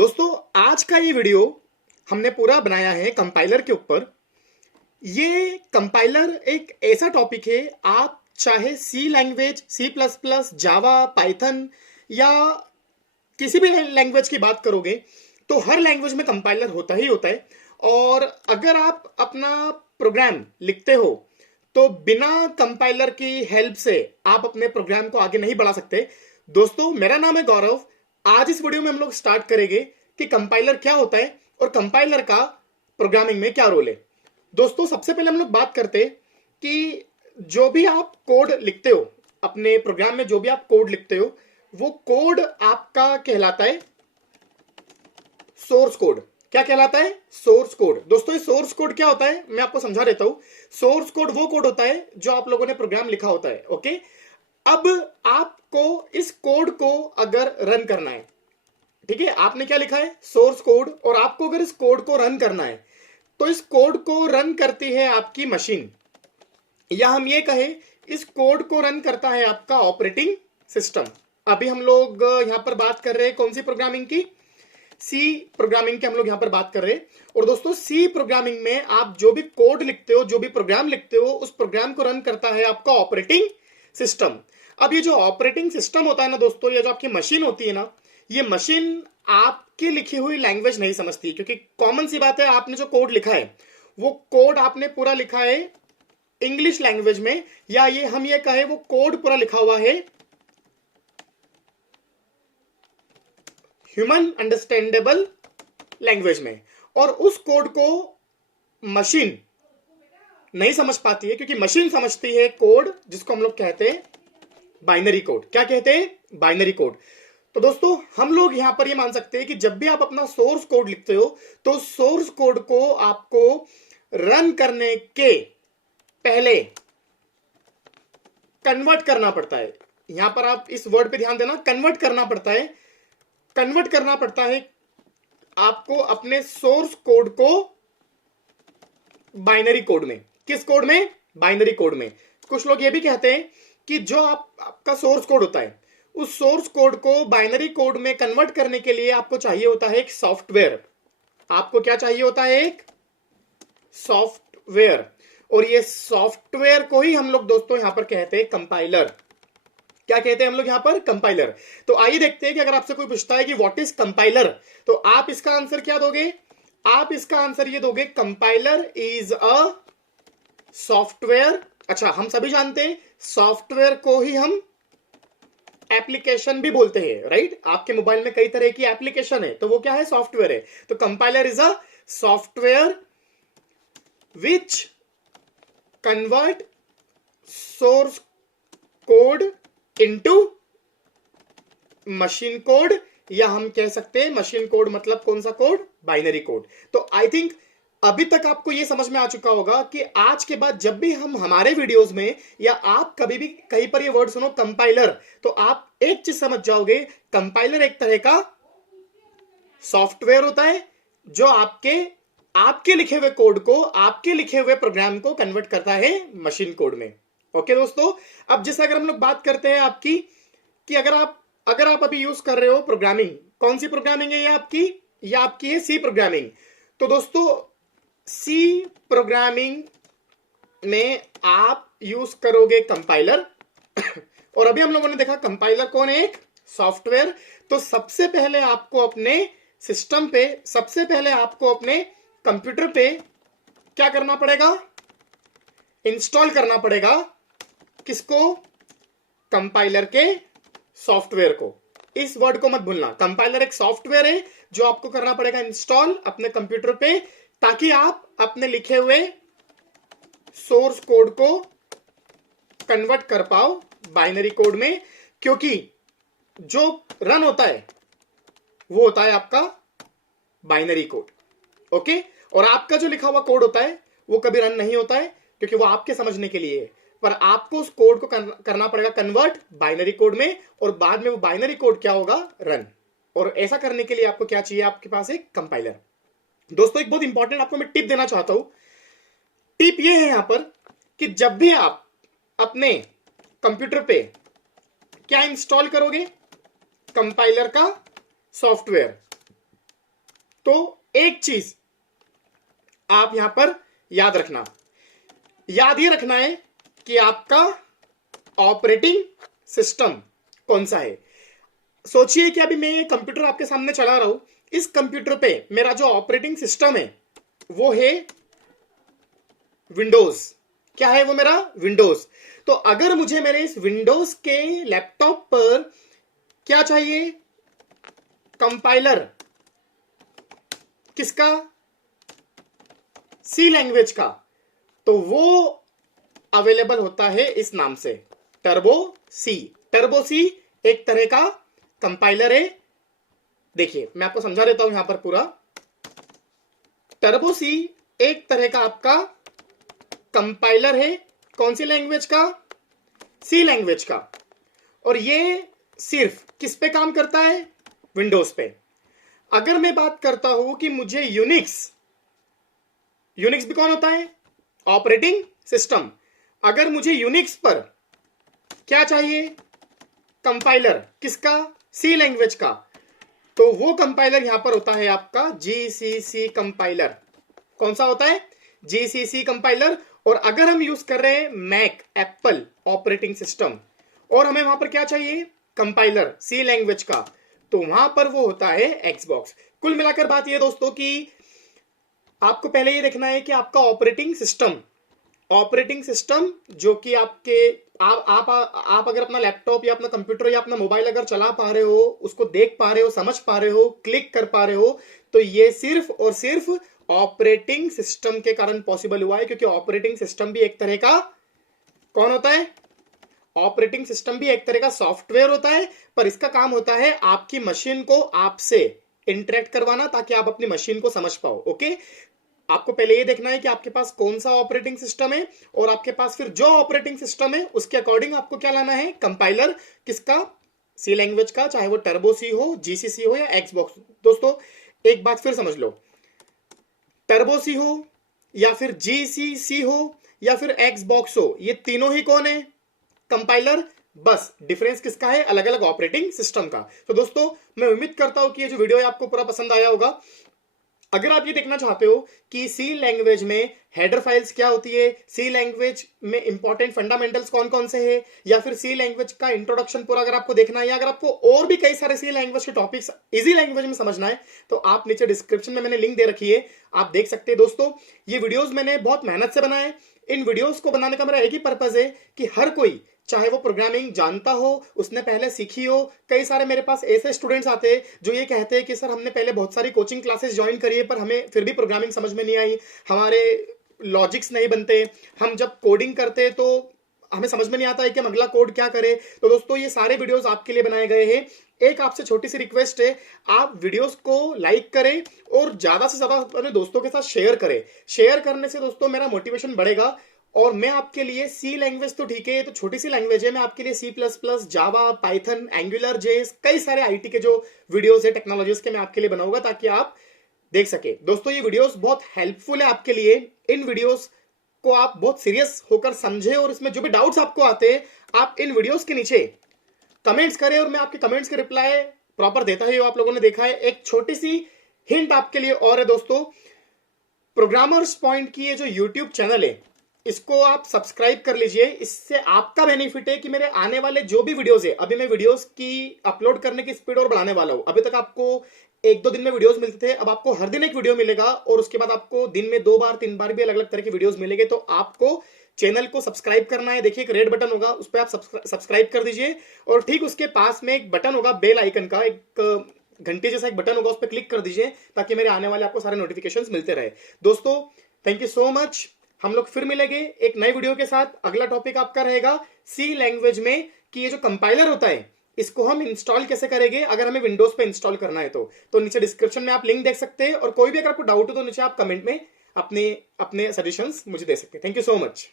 दोस्तों आज का ये वीडियो हमने पूरा बनाया है कंपाइलर के ऊपर। ये कंपाइलर एक ऐसा टॉपिक है, आप चाहे सी लैंग्वेज, सी प्लस प्लस, जावा, पाइथन या किसी भी लैंग्वेज की बात करोगे तो हर लैंग्वेज में कंपाइलर होता ही होता है। और अगर आप अपना प्रोग्राम लिखते हो तो बिना कंपाइलर की हेल्प से आप अपने प्रोग्राम को आगे नहीं बढ़ा सकते। दोस्तों मेरा नाम है गौरव। आज इस वीडियो में हम लोग स्टार्ट करेंगे कि कंपाइलर क्या होता है और कंपाइलर का प्रोग्रामिंग में क्या रोल है। दोस्तों सबसे पहले हम लोग बात करते हैं कि जो भी आप कोड लिखते हो अपने प्रोग्राम में, जो भी आप कोड लिखते हो वो कोड आपका कहलाता है सोर्स कोड। क्या कहलाता है? Source code. दोस्तों ये सोर्स कोड क्या होता है मैं आपको समझा देता हूं। सोर्स कोड वो कोड होता है जो आप लोगों ने प्रोग्राम लिखा होता है। ओके, अब आपको इस कोड को अगर रन करना है, ठीक है, आपने क्या लिखा है? Source code. और आपको अगर इस कोड को रन करना है तो इस कोड को रन करती है आपकी मशीन, या हम ये कहें इस कोड को रन करता है आपका ऑपरेटिंग सिस्टम। अभी हम लोग यहां पर बात कर रहे हैं कौन सी प्रोग्रामिंग की? सी प्रोग्रामिंग की हम लोग यहां पर बात कर रहे हैं। और दोस्तों सी प्रोग्रामिंग में आप जो भी कोड लिखते हो, जो भी प्रोग्राम लिखते हो, उस प्रोग्राम को रन करता है आपका ऑपरेटिंग सिस्टम। अब ये जो ऑपरेटिंग सिस्टम होता है ना दोस्तों, ये जो आपकी मशीन होती है ना, ये मशीन आपकी लिखी हुई लैंग्वेज नहीं समझती, क्योंकि कॉमन सी बात है, आपने जो कोड लिखा है वो कोड आपने पूरा लिखा है इंग्लिश लैंग्वेज में, या ये हम ये कहें वो कोड पूरा लिखा हुआ है ह्यूमन अंडरस्टैंडेबल लैंग्वेज में, और उस कोड को मशीन नहीं समझ पाती है, क्योंकि मशीन समझती है कोड जिसको हम लोग कहते हैं बाइनरी कोड। क्या कहते हैं? Binary code. तो दोस्तों हम लोग यहां पर ये मान सकते हैं कि जब भी आप अपना सोर्स कोड लिखते हो तो सोर्स कोड को आपको रन करने के पहले कन्वर्ट करना पड़ता है। यहां पर आप इस वर्ड पे ध्यान देना, कन्वर्ट करना पड़ता है। कन्वर्ट करना पड़ता है आपको अपने सोर्स कोड को बाइनरी कोड में। किस कोड में? बाइनरी कोड में। कुछ लोग ये भी कहते हैं कि जो आपका सोर्स कोड होता है, उस सोर्स कोड को बाइनरी कोड में कन्वर्ट करने के लिए आपको चाहिए होता है एक सॉफ्टवेयर। आपको क्या चाहिए होता है? एक सॉफ्टवेयर। और ये सॉफ्टवेयर को ही हम लोग दोस्तों यहां पर कहते हैं कंपाइलर। क्या कहते हैं हम लोग यहां पर? कंपाइलर। तो आइए देखते हैं कि अगर आपसे कोई पूछता है कि व्हाट इज कंपाइलर, तो आप इसका आंसर क्या दोगे? आप इसका आंसर ये दोगे, कंपाइलर इज अ सॉफ्टवेयर। अच्छा, हम सभी जानते हैं सॉफ्टवेयर को ही हम एप्लीकेशन भी बोलते हैं, राइट? आपके मोबाइल में कई तरह की एप्लीकेशन है, तो वो क्या है? सॉफ्टवेयर है। तो compiler is a software which convert source code into machine code, या हम कह सकते हैं मशीन कोड मतलब कौन सा कोड? Binary code. तो आई थिंक अभी तक आपको यह समझ में आ चुका होगा कि आज के बाद जब भी हम हमारे वीडियोस में या आप कभी भी कहीं पर ये वर्ड सुनो कंपाइलर, तो आप एक चीज समझ जाओगे, कंपाइलर एक तरह का सॉफ्टवेयर होता है जो आपके लिखे हुए कोड को, आपके लिखे हुए प्रोग्राम को कन्वर्ट करता है मशीन कोड में। ओके दोस्तों, अब जैसे अगर हम लोग बात करते हैं आपकी कि अगर आप अभी यूज कर रहे हो प्रोग्रामिंग, कौन सी प्रोग्रामिंग है ये आपकी? ये आपकी है सी प्रोग्रामिंग। तो दोस्तों सी प्रोग्रामिंग में आप यूज करोगे कंपाइलर और अभी हम लोगों ने देखा कंपाइलर कौन है? एक सॉफ्टवेयर। तो सबसे पहले आपको अपने सिस्टम पे, सबसे पहले आपको अपने कंप्यूटर पे क्या करना पड़ेगा? इंस्टॉल करना पड़ेगा। किसको? कंपाइलर के सॉफ्टवेयर को। इस वर्ड को मत भूलना, कंपाइलर एक सॉफ्टवेयर है जो आपको करना पड़ेगा इंस्टॉल अपने कंप्यूटर पे, ताकि आप अपने लिखे हुए सोर्स कोड को कन्वर्ट कर पाओ बाइनरी कोड में, क्योंकि जो रन होता है वो होता है आपका बाइनरी कोड। ओके, और आपका जो लिखा हुआ कोड होता है वो कभी रन नहीं होता है, क्योंकि वो आपके समझने के लिए है। पर आपको उस कोड को करना पड़ेगा कन्वर्ट बाइनरी कोड में, और बाद में वो बाइनरी कोड क्या होगा? रन। और ऐसा करने के लिए आपको क्या चाहिए? आपके पास एक कंपाइलर। दोस्तों एक बहुत इंपॉर्टेंट आपको मैं टिप देना चाहता हूं। टिप ये है यहां पर कि जब भी आप अपने कंप्यूटर पे क्या इंस्टॉल करोगे? कंपाइलर का सॉफ्टवेयर। तो एक चीज आप यहां पर याद ये रखना है कि आपका ऑपरेटिंग सिस्टम कौन सा है। सोचिए कि अभी मैं ये कंप्यूटर आपके सामने चला रहा हूं, इस कंप्यूटर पे मेरा जो ऑपरेटिंग सिस्टम है वो है विंडोज। क्या है वो? मेरा विंडोज। तो अगर मुझे मेरे इस विंडोज के लैपटॉप पर क्या चाहिए? कंपाइलर। किसका? सी लैंग्वेज का। तो वो अवेलेबल होता है इस नाम से, टर्बो सी। टर्बो सी एक तरह का कंपाइलर है। देखिए मैं आपको समझा देता हूं यहां पर पूरा। टर्बो सी एक तरह का आपका कंपाइलर है। कौन सी लैंग्वेज का? सी लैंग्वेज का। और ये सिर्फ किस पे काम करता है? विंडोज पे। अगर मैं बात करता हूं कि मुझे यूनिक्स भी कौन होता है? Operating system. अगर मुझे यूनिक्स पर क्या चाहिए? कंपाइलर। किसका? सी लैंग्वेज का। तो वो कंपाइलर यहां पर होता है आपका जीसीसी कंपाइलर। कौन सा होता है? GCC compiler. और अगर हम यूज कर रहे हैं मैक, एप्पल ऑपरेटिंग सिस्टम, और हमें वहां पर क्या चाहिए? कंपाइलर सी लैंग्वेज का, तो वहां पर वो होता है एक्सबॉक्स। कुल मिलाकर बात ये दोस्तों कि आपको पहले ये देखना है कि आपका ऑपरेटिंग सिस्टम जो कि आपके आप अगर अपना लैपटॉप या अपना कंप्यूटर या अपना मोबाइल अगर चला पा रहे हो, उसको देख पा रहे हो, समझ पा रहे हो, क्लिक कर पा रहे हो, तो ये सिर्फ और सिर्फ ऑपरेटिंग सिस्टम के कारण पॉसिबल हुआ है। क्योंकि ऑपरेटिंग सिस्टम भी एक तरह का कौन होता है? ऑपरेटिंग सिस्टम भी एक तरह का सॉफ्टवेयर होता है, पर इसका काम होता है आपकी मशीन को आपसे इंटरेक्ट करवाना, ताकि आप अपनी मशीन को समझ पाओ। ओके, आपको पहले ये देखना है कि आपके पास कौन सा ऑपरेटिंग सिस्टम है, और आपके पास फिर जो ऑपरेटिंग सिस्टम है उसके अकॉर्डिंग आपको क्या लाना है? कंपाइलर। किसका? सी लैंग्वेज का, चाहे वो टर्बो सी हो, जीसीसी हो या एक्सबॉक्स। दोस्तों एक बात फिर समझ लो, टर्बो सी हो या फिर जीसीसी हो या फिर एक्सबॉक्स हो, ये तीनों ही कौन है? कंपाइलर। बस डिफरेंस किसका है? अलग अलग ऑपरेटिंग सिस्टम का। तो दोस्तों मैं उम्मीद करता हूं कि ये जो वीडियो है आपको पूरा पसंद आया होगा। अगर आप ये देखना चाहते हो कि सी लैंग्वेज में हेडर फाइल्स क्या होती है, सी लैंग्वेज में इंपॉर्टेंट फंडामेंटल्स कौन कौन से हैं, या फिर सी लैंग्वेज का इंट्रोडक्शन पूरा अगर आपको देखना है, या अगर आपको और भी कई सारे सी लैंग्वेज के टॉपिक्स इजी लैंग्वेज में समझना है, तो आप नीचे डिस्क्रिप्शन में मैंने लिंक दे रखी है, आप देख सकते हैं। दोस्तों ये वीडियोस मैंने बहुत मेहनत से बनाए। इन वीडियोस को बनाने का मेरा एक ही पर्पज है कि हर कोई, चाहे वो प्रोग्रामिंग जानता हो, उसने पहले सीखी हो। कई सारे मेरे पास ऐसे स्टूडेंट्स आते हैं जो ये कहते हैं कि सर हमने पहले बहुत सारी कोचिंग क्लासेस ज्वाइन करी है, पर हमें फिर भी प्रोग्रामिंग समझ में नहीं आई, हमारे लॉजिक्स नहीं बनते, हम जब कोडिंग करते हैं तो हमें समझ में नहीं आता है कि हम अगला कोड क्या करें। तो दोस्तों ये सारे वीडियोस आपके लिए बनाए गए हैं। एक आपसे छोटी सी रिक्वेस्ट है, आप वीडियोस को लाइक करें और ज्यादा से ज्यादा अपने दोस्तों के साथ शेयर करें। शेयर करने से दोस्तों मेरा मोटिवेशन बढ़ेगा, और मैं आपके लिए सी लैंग्वेज तो ठीक है, तो छोटी सी लैंग्वेज है, मैं आपके लिए सी प्लस प्लस, जावा, पाइथन, एंगुलर, जेएस, कई सारे आईटी के जो वीडियोस है टेक्नोलॉजीज के, मैं आपके लिए बनाऊंगा ताकि आप देख सके। दोस्तों ये वीडियोस बहुत हेल्पफुल है आपके लिए। इन वीडियोस को आप बहुत सीरियस होकर समझे, और इसमें जो भी डाउट्स आपको आते हैं आप इन वीडियोस के नीचे कमेंट्स करें, और मैं आपके कमेंट्स के रिप्लाई प्रॉपर देता ही आप लोगों ने देखा है। एक छोटी सी हिंट आपके लिए और है दोस्तों, प्रोग्रामर्स पॉइंट की ये जो यूट्यूब चैनल है इसको आप सब्सक्राइब कर लीजिए। इससे आपका बेनिफिट है कि मेरे आने वाले जो भी वीडियोस है, अभी मैं वीडियोस की अपलोड करने की स्पीड और बढ़ाने वाला हूं। अभी तक आपको 1-2 दिन में वीडियोस मिलते थे, अब आपको हर दिन एक वीडियो मिलेगा, और उसके बाद आपको दिन में 2 बार 3 बार भी अलग अलग तरह की वीडियोस मिलेंगे। तो आपको चैनल को सब्सक्राइब करना है। देखिए एक रेड बटन होगा, उस पर आप सब्सक्राइब कर दीजिए, और ठीक उसके पास में एक बटन होगा बेल आइकन का, एक घंटे जैसा एक बटन होगा, उस पर क्लिक कर दीजिए ताकि मेरे आने वाले आपको सारे नोटिफिकेशंस मिलते रहे। दोस्तों थैंक यू सो मच। हम लोग फिर मिलेंगे एक नई वीडियो के साथ। अगला टॉपिक आपका रहेगा सी लैंग्वेज में कि ये जो कंपाइलर होता है इसको हम इंस्टॉल कैसे करेंगे अगर हमें विंडोज पे इंस्टॉल करना है। तो नीचे डिस्क्रिप्शन में आप लिंक देख सकते हैं, और कोई भी अगर आपको डाउट हो तो नीचे आप कमेंट में अपने सजेशंस मुझे दे सकते हैं। Thank you so much.